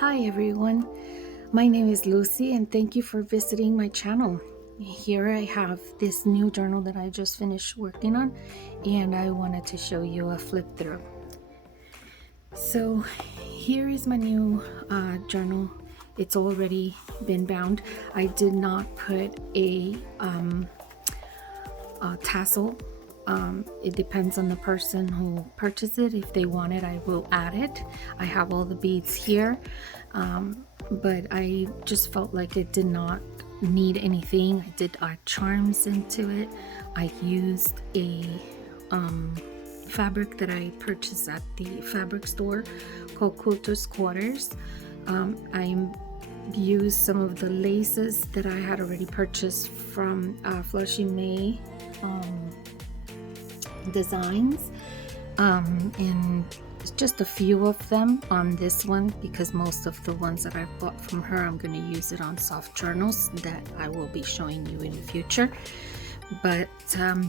Hi everyone, my name is Lucy and thank you for visiting my channel. Here I have this new journal that I just finished working on and I wanted to show you a flip through. So here is my new journal. It's already been bound. I did not put a tassel. It depends on the person who purchased it. If they want it, I will add it. I have all the beads here, but I just felt like it did not need anything. I did add charms into it. I used a fabric that I purchased at the fabric store called Quilter's Quarters. I used some of the laces that I had already purchased from May designs, and just a few of them on this one because most of the ones that I've bought from her I'm going to use it on soft journals that I will be showing you in the future. But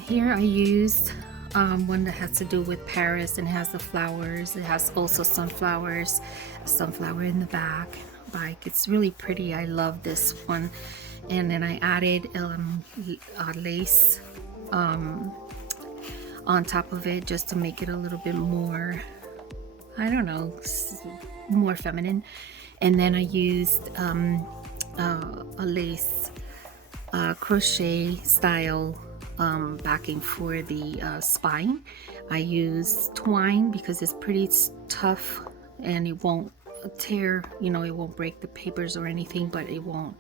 here I used one that has to do with Paris and has the flowers. It has also sunflowers, a sunflower in the back. Like, it's really pretty. I love this one. And then I added lace on top of it just to make it a little bit more, I don't know, more feminine. And then I used a lace crochet style backing for the spine. I used twine because it's pretty tough and it won't tear, you know, it won't break the papers or anything, but it won't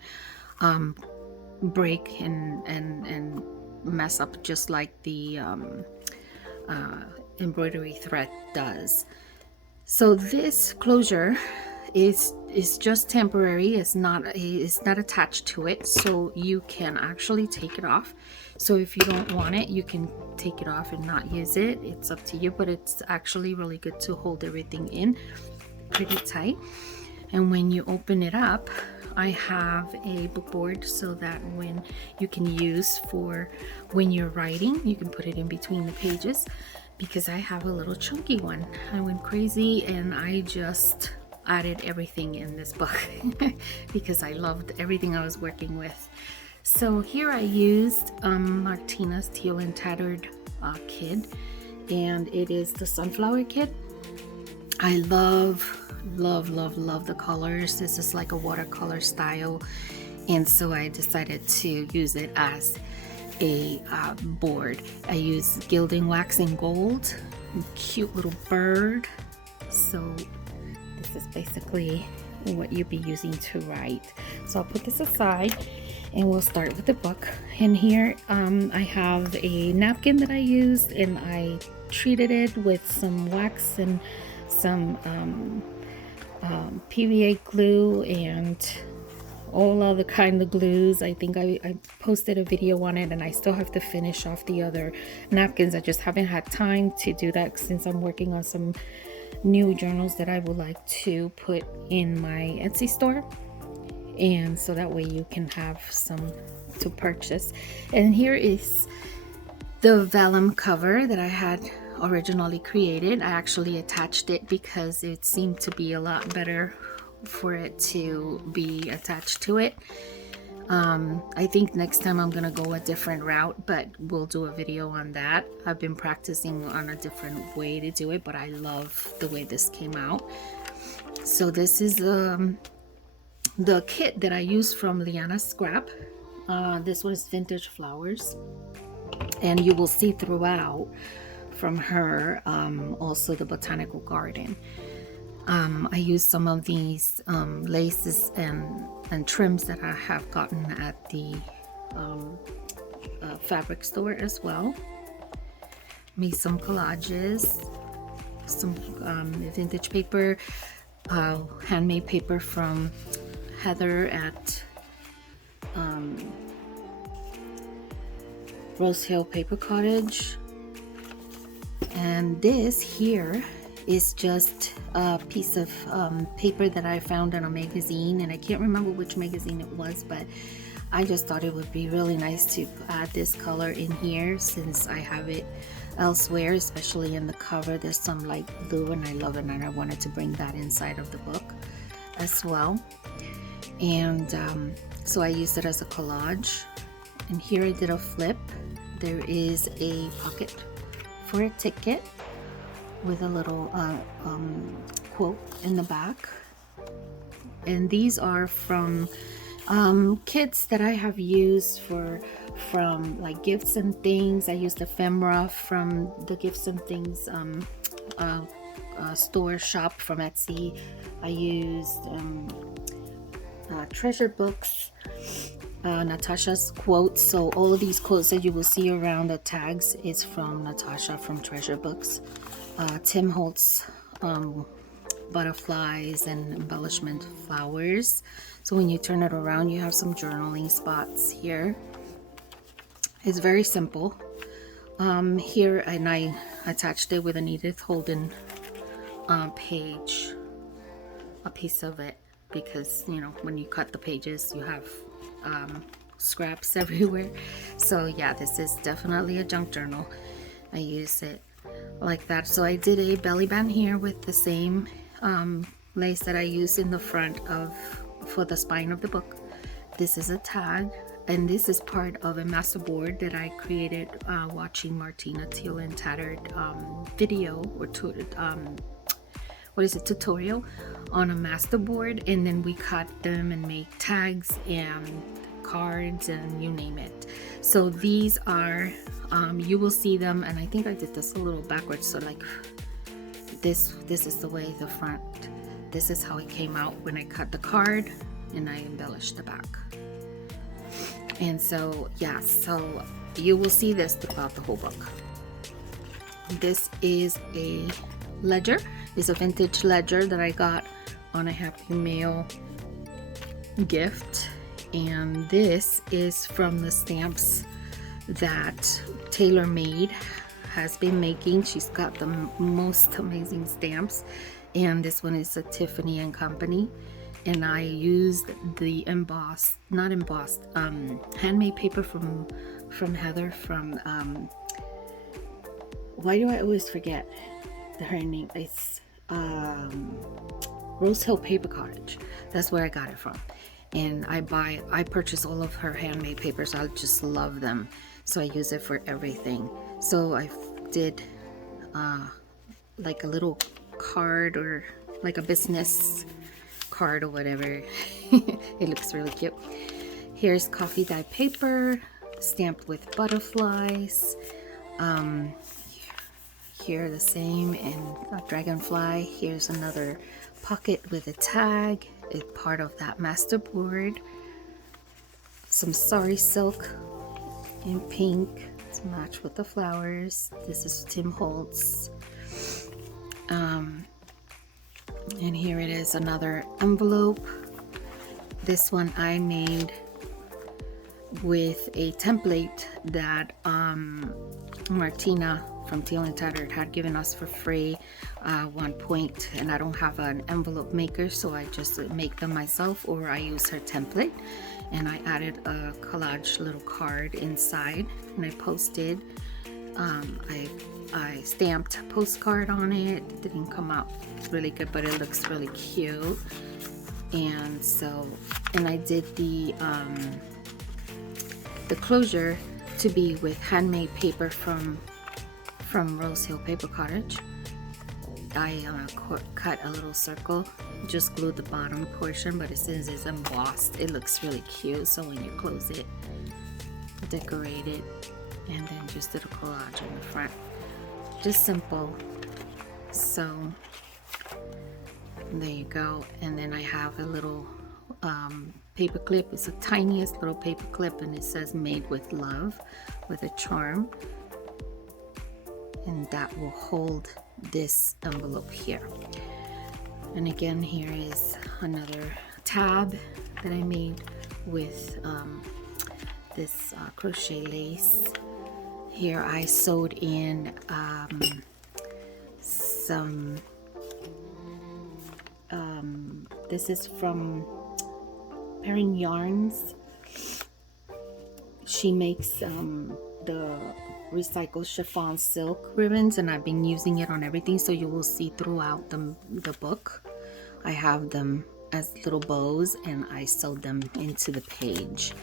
break and mess up just like the embroidery thread does. So this closure is just temporary. It's not attached to it, so you can actually take it off. So if you don't want it, you can take it off and not use it. It's up to you, but it's actually really good to hold everything in pretty tight. And when you open it up, I have a bookboard so that when you can use for when you're writing, you can put it in between the pages, because I have a little chunky one. I went crazy and I just added everything in this book because I loved everything I was working with. So here I used Martina's Teal and Tattered kit, and it is the sunflower kit. I love the colors. This is like a watercolor style, and so I decided to use it as a board. I use gilding wax in gold, cute little bird. So this is basically what you'll be using to write. So I'll put this aside and we'll start with the book. And here I have a napkin that I used, and I treated it with some wax and some PVA glue and all other kind of glues. I think I posted a video on it, and I still have to finish off the other napkins. I just haven't had time to do that since I'm working on some new journals that I would like to put in my Etsy store, and so that way you can have some to purchase. And here is the vellum cover that I had originally created. I actually attached it because it seemed to be a lot better for it to be attached to it. I think next time I'm gonna go a different route, but we'll do a video on that. I've been practicing on a different way to do it, but I love the way this came out. So this is the kit that I used from Liana's Scrap. This was Vintage Flowers, and you will see throughout from her also the Botanical Garden. I used some of these laces and trims that I have gotten at the fabric store as well. Made some collages, some vintage paper, handmade paper from Heather at Rose Hill Paper Cottage. And this here is just a piece of paper that I found in a magazine, and I can't remember which magazine it was, but I just thought it would be really nice to add this color in here since I have it elsewhere, especially in the cover. There's some light blue and I love it, and I wanted to bring that inside of the book. as well. And so I used it as a collage. And here I did a flip. There is a pocket for a ticket with a little quote in the back. And these are from kits that I have used from like gifts and things. I used ephemera from the gifts and things store shop from Etsy. I used treasure books, Natasha's quotes. So all of these quotes that you will see around the tags is from Natasha from Treasure Books. Tim Holtz butterflies and embellishment flowers. So when you turn it around, you have some journaling spots here. It's very simple. Here, and I attached it with an Edith Holden page, a piece of it, because you know when you cut the pages you have scraps everywhere. So yeah, this is definitely a junk journal. I use it like that. So I did a belly band here with the same lace that I used in the front of for the spine of the book. This is a tag, and this is part of a masterboard that I created watching Martina Teal and Tattered video or tutorial on a masterboard, and then we cut them and make tags and cards and you name it. So these are you will see them, and I think I did this a little backwards, so like this is the way the front, this is how it came out when I cut the card and I embellished the back. And so yeah, so you will see this throughout the whole book. This is a ledger. It's a vintage ledger that I got on a Happy Mail gift, and this is from the stamps that Taylor Made has been making. She's got the most amazing stamps, and this one is a Tiffany and Company, and I used the handmade paper from Heather from why do I always forget her name? It's Rose Hill Paper Cottage. That's where I got it from. And I purchase all of her handmade papers. I just love them, so I use it for everything. So I did like a little card, or like a business card or whatever. It looks really cute. Here's coffee dye paper stamped with butterflies. Here the same, and a dragonfly. Here's another pocket with a tag. It's part of that masterboard. Some sari silk in pink to match with the flowers. This is Tim Holtz. And here it is, another envelope. This one I made with a template that Martina from Teal and Tattered had given us for free one point, and I don't have an envelope maker, so I just make them myself, or I use her template. And I added a collage little card inside, and I posted I stamped postcard on it. It didn't come out really good, but it looks really cute. And so, and I did the closure to be with handmade paper from Rose Hill Paper Cottage. I cut a little circle, just glued the bottom portion, but since it's embossed, it looks really cute. So when you close it, decorate it, and then just did a collage in the front. Just simple. So there you go. And then I have a little paper clip. It's the tiniest little paper clip, and it says "Made with Love" with a charm, and that will hold this envelope here. And again, here is another tab that I made with this crochet lace. Here I sewed in some this is from Perrin Yarns. She makes the recycled chiffon silk ribbons, and I've been using it on everything, so you will see throughout the book I have them as little bows, and I sewed them into the page.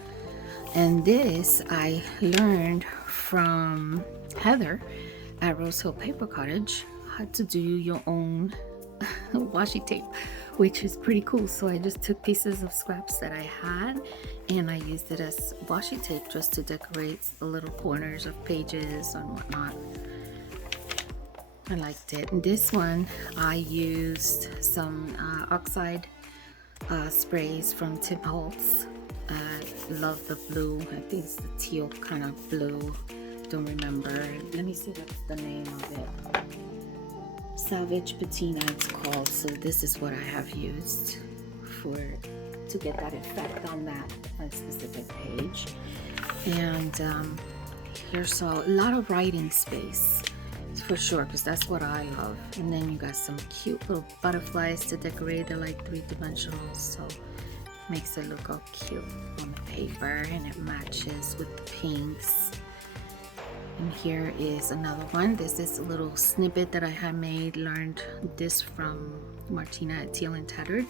And this I learned from Heather at Rose Hill Paper Cottage, how to do your own washi tape, which is pretty cool. So I just took pieces of scraps that I had and I used it as washi tape just to decorate the little corners of pages and whatnot. I liked it. And this one I used some oxide sprays from Tim Holtz. Love the blue. I think it's the teal kind of blue. Don't remember. Let me see what's the name of it. Salvage Patina it's called. So this is what I have used to get that effect on that specific page. And here's a lot of writing space for sure, because that's what I love. And then you got some cute little butterflies to decorate. They're like 3-dimensional, so makes it look all cute on the paper, and it matches with the pinks. And here is another one. This is a little snippet that I had made. Learned this from Martina at Teal and Tattered.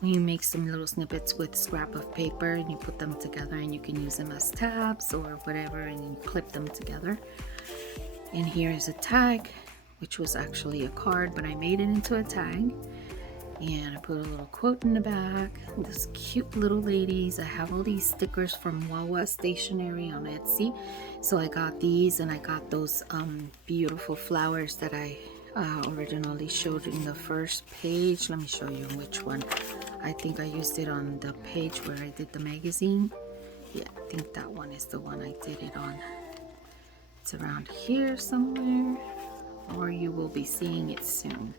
When you make some little snippets with scrap of paper and you put them together, and you can use them as tabs or whatever, and you clip them together. And here is a tag, which was actually a card, but I made it into a tag. And I put a little quote in the back. These cute little ladies. I have all these stickers from Wawa Stationery on Etsy. So I got these, and I got those beautiful flowers that I originally showed in the first page. Let me show you which one. I think I used it on the page where I did the magazine. Yeah, I think that one is the one I did it on. It's around here somewhere, or you will be seeing it soon.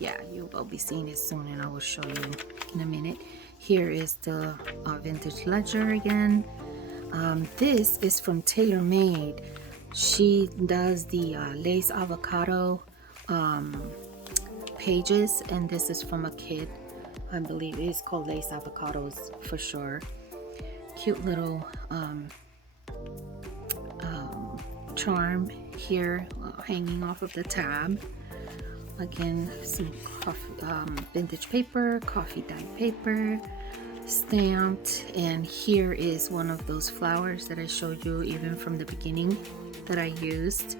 Yeah, you will be seeing it soon, and I will show you in a minute. Here is the vintage ledger again. This is from Tailor Made. She does the lace avocado pages, and this is from a kid. I believe it is called Lace Avocados for sure. Cute little charm here hanging off of the tab. Again, some vintage paper, coffee dyed paper, stamped. And here is one of those flowers that I showed you even from the beginning that I used.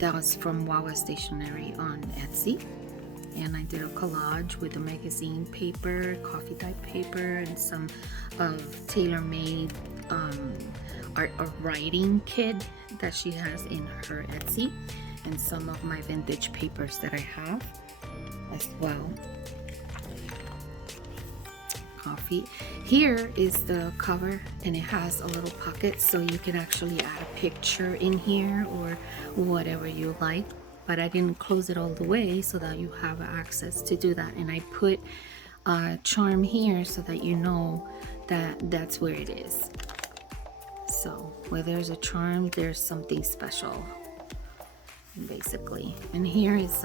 That was from Wawa Stationery on Etsy. And I did a collage with the magazine paper, coffee dyed paper, and some of Tailor Made art or writing kit that she has in her Etsy, and some of my vintage papers that I have as well. Coffee. Here is the cover, and it has a little pocket, so you can actually add a picture in here or whatever you like. But I didn't close it all the way so that you have access to do that. And I put a charm here so that you know that that's where it is. So where there's a charm, there's something special, basically. And here is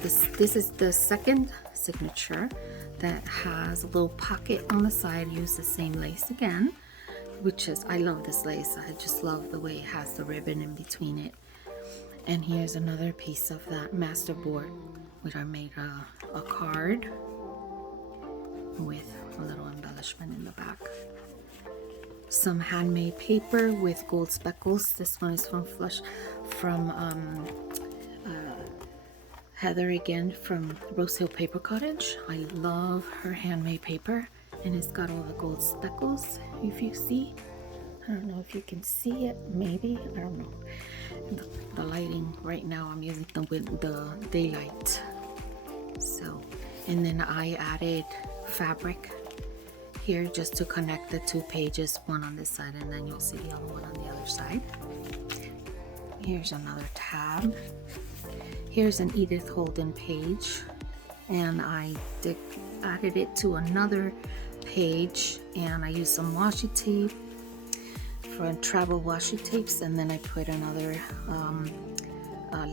this is the second signature that has a little pocket on the side. Use the same lace again, which is, I love this lace. I just love the way it has the ribbon in between it. And here's another piece of that masterboard, which I made a card with a little embellishment in the back. Some handmade paper with gold speckles. This one is from Heather again from Rose Hill Paper Cottage. I love her handmade paper, and it's got all the gold speckles. If you see, I don't know if you can see it. Maybe, I don't know. The lighting right now, I'm using the daylight. So, and then I added fabric here just to connect the two pages, one on this side, and then you'll see the other one on the other side. Here's another tab. Here's an Edith Holden page, and I added it to another page, and I used some washi tape for travel washi tapes, and then I put another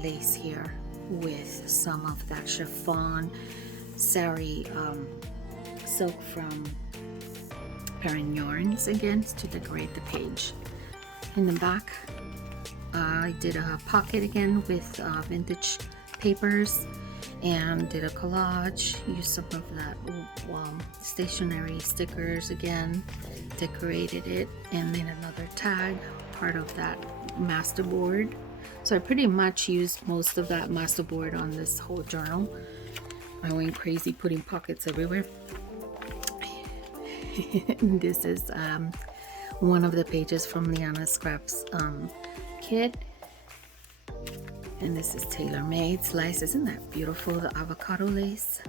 lace here with some of that chiffon sari silk from Parent Yarns again to decorate the page. In the back, I did a pocket again with vintage papers and did a collage. Used some of that stationery stickers again, decorated it, and then another tag, part of that masterboard. So I pretty much used most of that masterboard on this whole journal. I went crazy putting pockets everywhere. This is one of the pages from Liana Scrap's kit. And this is tailor-made slice. Isn't that beautiful, the avocado lace?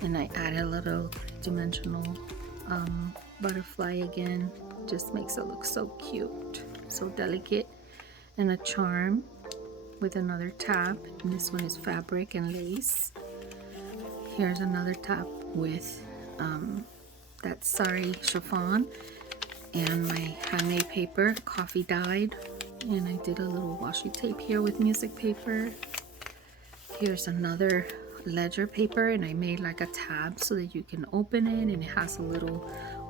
And I added a little dimensional butterfly again. Just makes it look so cute, so delicate. And a charm with another tab. And this one is fabric and lace. Here's another tab with that sari chiffon. And my handmade paper, coffee dyed. And I did a little washi tape here with music paper. Here's another ledger paper, and I made like a tab so that you can open it, and it has a little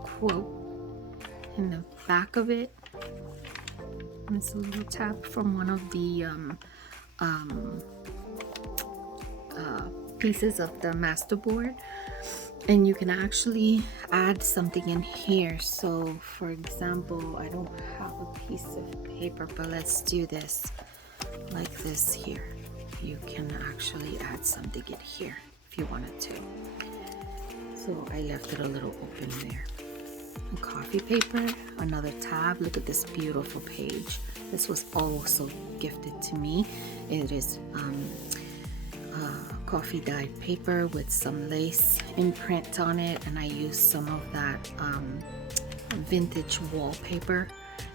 quote in the back of it. And it's a little tab from one of the pieces of the masterboard. And you can actually add something in here. So for example, I don't have a piece of paper, but let's do this like this here. You can actually add something in here if you wanted to. So I left it a little open there. And coffee paper, another tab. Look at this beautiful page. This was also gifted to me. It is coffee dyed paper with some lace imprint on it, and I used some of that vintage wallpaper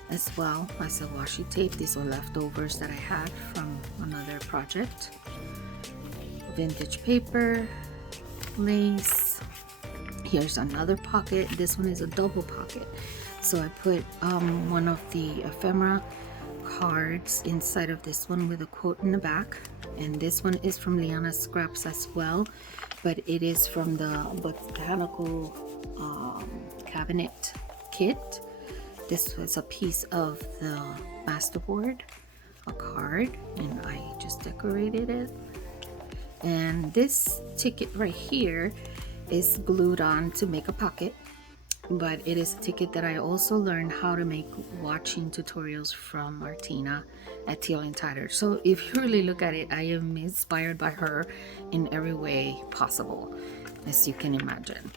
as well as a washi tape. These were leftovers that I had from another project. Vintage paper, lace. Here's another pocket. This one is a double pocket, so I put one of the ephemera cards inside of this one with a quote in the back. And this one is from Liana Scraps as well, but it is from the botanical cabinet kit. This was a piece of the masterboard, a card, and I just decorated it. And this ticket right here is glued on to make a pocket, but it is a ticket that I also learned how to make watching tutorials from Martina at Teal and Tattered. So if you really look at it, I am inspired by her in every way possible, as you can imagine.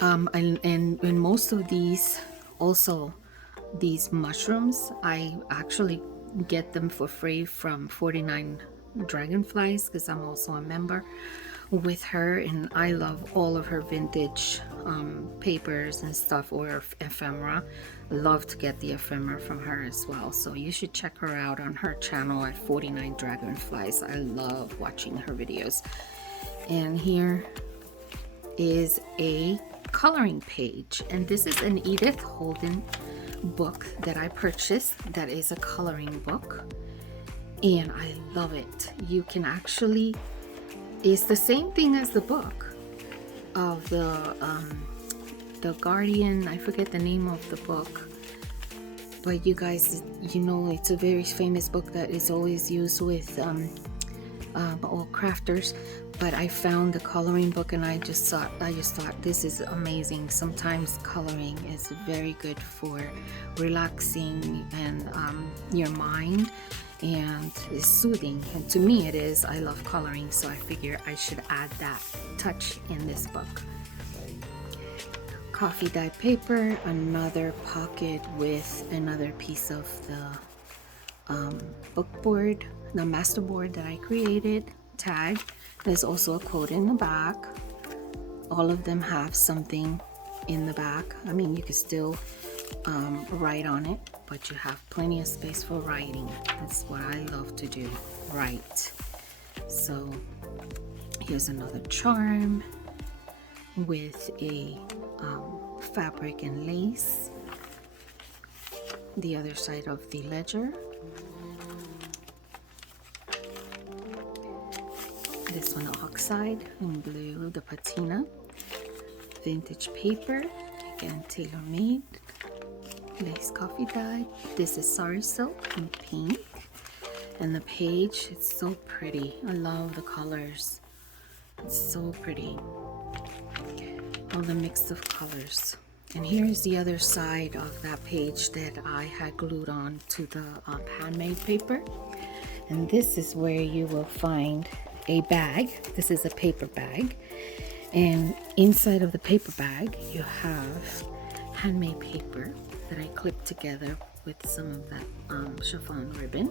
And most of these, also these mushrooms, I actually get them for free from 49 Dragonflies, because I'm also a member with her, and I love all of her vintage papers and stuff, or ephemera. Love to get the ephemera from her as well, so you should check her out on her channel at 49 Dragonflies. I love watching her videos. And here is a coloring page, and this is an Edith Holden book that I purchased. That is a coloring book, and I love it. You can actually, it's the same thing as the book of the Guardian. I forget the name of the book, but you guys, you know, it's a very famous book that is always used with all crafters. But I found the coloring book, and I just thought this is amazing. Sometimes coloring is very good for relaxing and your mind, and is soothing, and to me it is. I love coloring, so I figure I should add that touch in this book. Coffee dye paper, another pocket with another piece of the book board, the masterboard that I created, tag. There's also a quote in the back. All of them have something in the back. I mean, you can still write on it, but you have plenty of space for writing. That's what I love to do, write. So here's another charm with a fabric and lace. The other side of the ledger. This one oxide in blue, the patina. Vintage paper, again tailor-made. Lace coffee dye. This is sari silk in pink. And the page, it's so pretty. I love the colors. It's so pretty. all the mix of colors. And here's the other side of that page that I had glued on to the handmade paper. And this is where you will find a bag. This is a paper bag. And inside of the paper bag, you have handmade paper that I clipped together with some of that chiffon ribbon,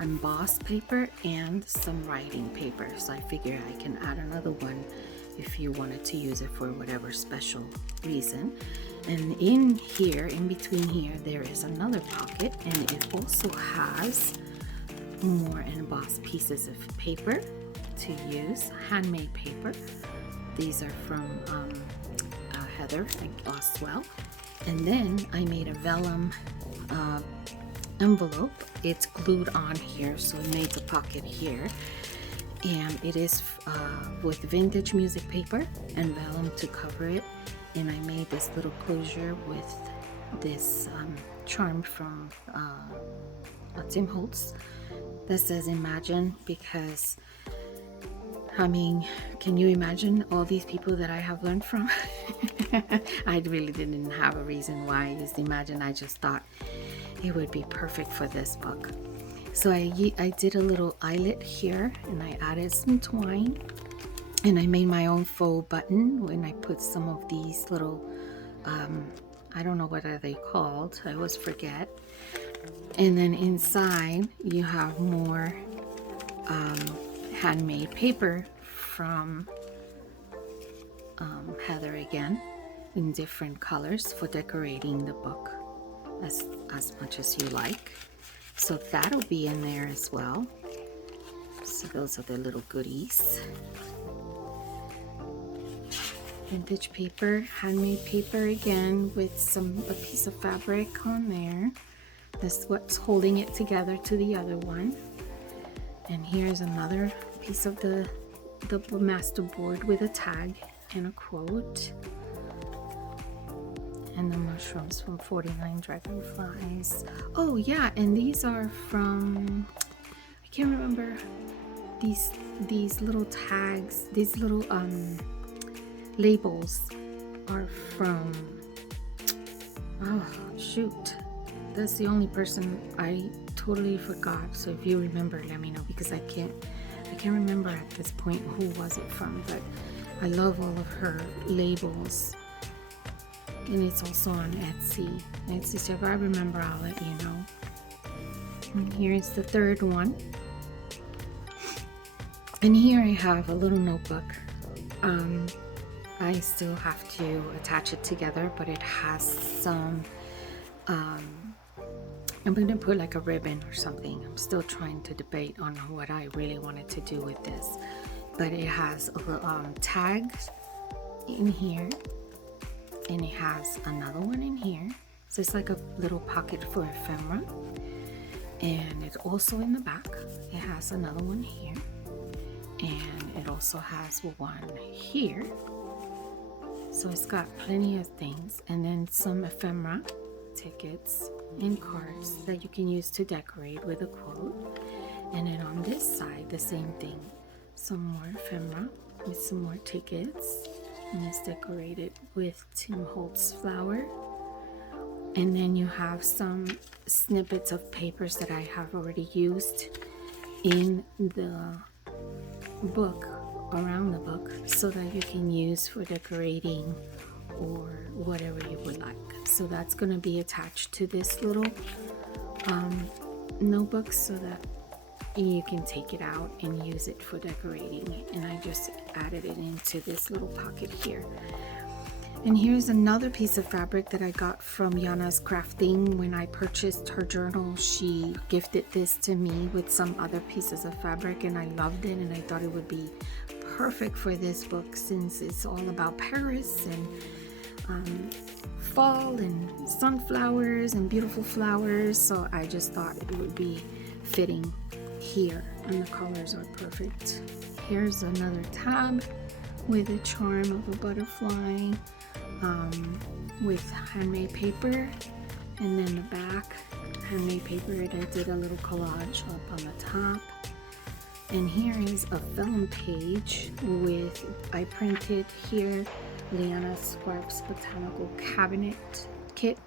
embossed paper, and some writing paper. So I figure I can add another one if you wanted to use it for whatever special reason. And in here, in between here, there is another pocket, and it also has more embossed pieces of paper to use, handmade paper. These are from Heather and Oswell. And then I made a vellum envelope. It's glued on here, so I made the pocket here. And it is with vintage music paper and vellum to cover it. And I made this little closure with this charm from Tim Holtz that says imagine, because I mean, can you imagine all these people that I have learned from? I really didn't have a reason why I used imagine. I just thought it would be perfect for this book. So I did a little eyelet here, and I added some twine, and I made my own faux button when I put some of these little I don't know what are they called, I always forget. And then inside you have more handmade paper from Heather again, in different colors for decorating the book as much as you like. So that'll be in there as well. So those are the little goodies. Vintage paper, handmade paper again with a piece of fabric on there. That's what's holding it together to the other one. And here's another piece of the master board with a tag and a quote. And the mushrooms from 49 Dragonflies. Oh yeah, and these are from, I can't remember, these little tags, these little labels are from, oh shoot, that's the only person I totally forgot. So if you remember, let me know, because I can't remember at this point who was it from, but I love all of her labels. And it's also on Etsy, so if I remember, I'll let you know. And here's the third one. And here I have a little notebook. I still have to attach it together, but it has some, I'm going to put like a ribbon or something. I'm still trying to debate on what I really wanted to do with this. But it has tags in here. And it has another one in here, so it's like a little pocket for ephemera. And it's also in the back, it has another one here, and it also has one here. So it's got plenty of things, and then some ephemera tickets and cards that you can use to decorate with a quote. And then on this side, the same thing, some more ephemera with some more tickets. And it's decorated with Tim Holtz flower. And then you have some snippets of papers that I have already used in the book, around the book, so that you can use for decorating or whatever you would like. So that's going to be attached to this little notebook, so that you can take it out and use it for decorating. And I just added it into this little pocket here. And here's another piece of fabric that I got from Yana's Crafting. When I purchased her journal, she gifted this to me with some other pieces of fabric, and I loved it, and I thought it would be perfect for this book, since it's all about Paris and fall and sunflowers and beautiful flowers. So I just thought it would be fitting here, and the colors are perfect. Here's another tab with a charm of a butterfly with handmade paper, and then the back handmade paper. I did a little collage up on the top. And here is a vellum page with, I printed here Liana Scarf's Botanical Cabinet Kit.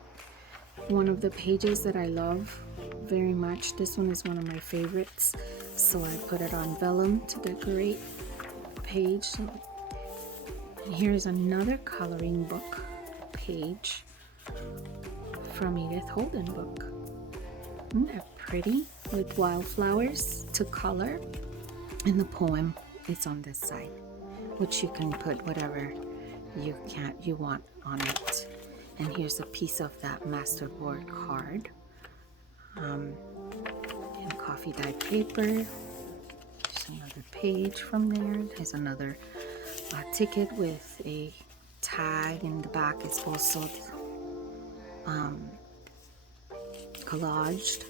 One of the pages that I love very much. This one is one of my favorites, so I put it on vellum to decorate the page. And here's another coloring book page from Edith Holden book. Isn't that pretty? With wildflowers to color. And the poem is on this side, which you can put whatever you want on it. And here's a piece of that masterboard card in coffee dyed paper. Just another page from there. There's another ticket with a tag in the back. It's also collaged.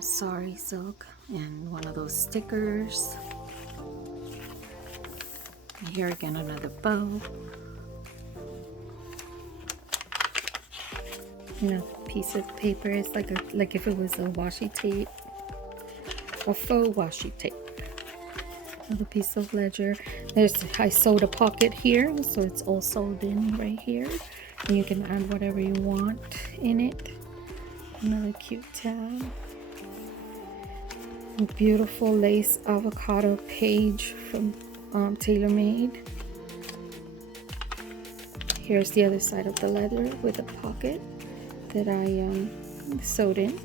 Sorry silk, and one of those stickers. And here again, another bow. You know, piece of paper is like if it was a washi tape, a faux washi tape. Another piece of ledger. I sewed a pocket here, so it's all sewed in right here. And you can add whatever you want in it. Another cute tab. A beautiful lace avocado page from TaylorMade. Here's the other side of the leather with a pocket that I sewed in.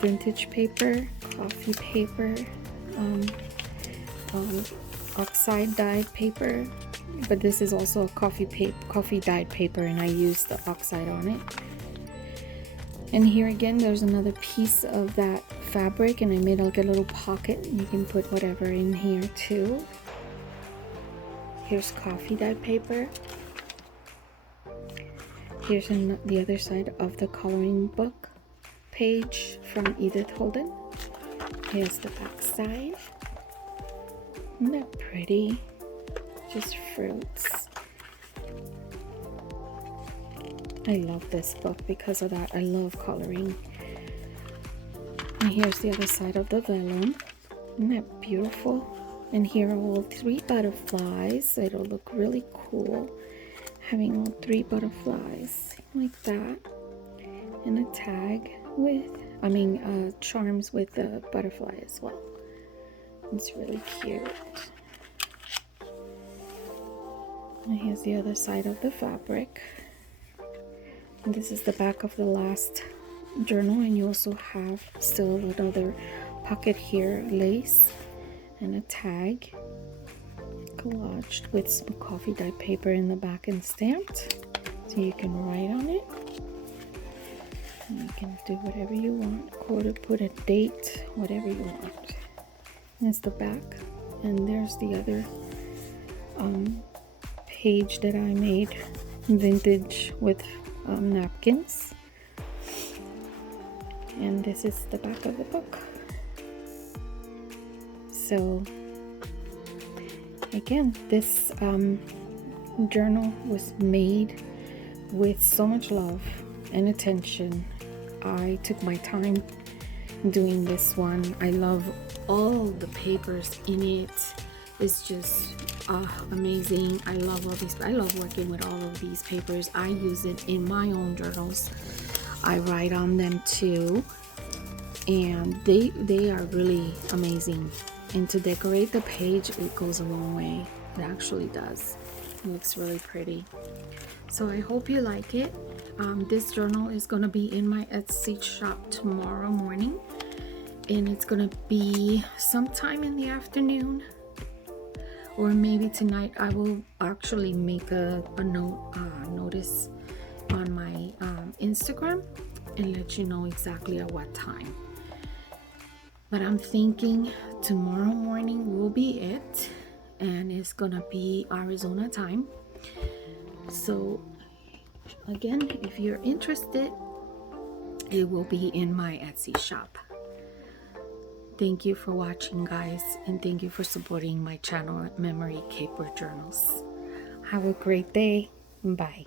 Vintage paper, coffee paper, oxide dyed paper, but this is also a coffee dyed paper, and I used the oxide on it. And here again, there's another piece of that fabric, and I made like a little pocket. You can put whatever in here too. Here's coffee dyed paper. Here's the other side of the coloring book page from Edith Holden. Here's the back side. Isn't that pretty? Just fruits. I love this book because of that. I love coloring. And here's the other side of the vellum. Isn't that beautiful? And here are all 3 butterflies. It'll look really cool having all 3 butterflies like that, and a tag with charms with the butterfly as well. It's really cute. And here's the other side of the fabric. And this is the back of the last journal, and you also have still another pocket here, lace, and a tag collaged with some coffee dyed paper in the back and stamped, so you can write on it. And you can do whatever you want, put a date, whatever you want. That's the back. And there's the other page that I made, vintage with napkins. And this is the back of the book. So again, this journal was made with so much love and attention. I took my time doing this one. I love all the papers in it. It's just amazing. I love all these. I love working with all of these papers. I use it in my own journals. I write on them too, and they are really amazing. And to decorate the page, it goes a long way. It actually does. It looks really pretty. So I hope you like it. This journal is going to be in my Etsy shop tomorrow morning, and it's going to be sometime in the afternoon, or maybe tonight. I will actually make a notice on my Instagram and let you know exactly at what time. But I'm thinking tomorrow morning will be it, and it's gonna be Arizona time. So again, if you're interested, it will be in my Etsy shop. Thank you for watching, guys, and thank you for supporting my channel, Memory Caper Journals. Have a great day. Bye.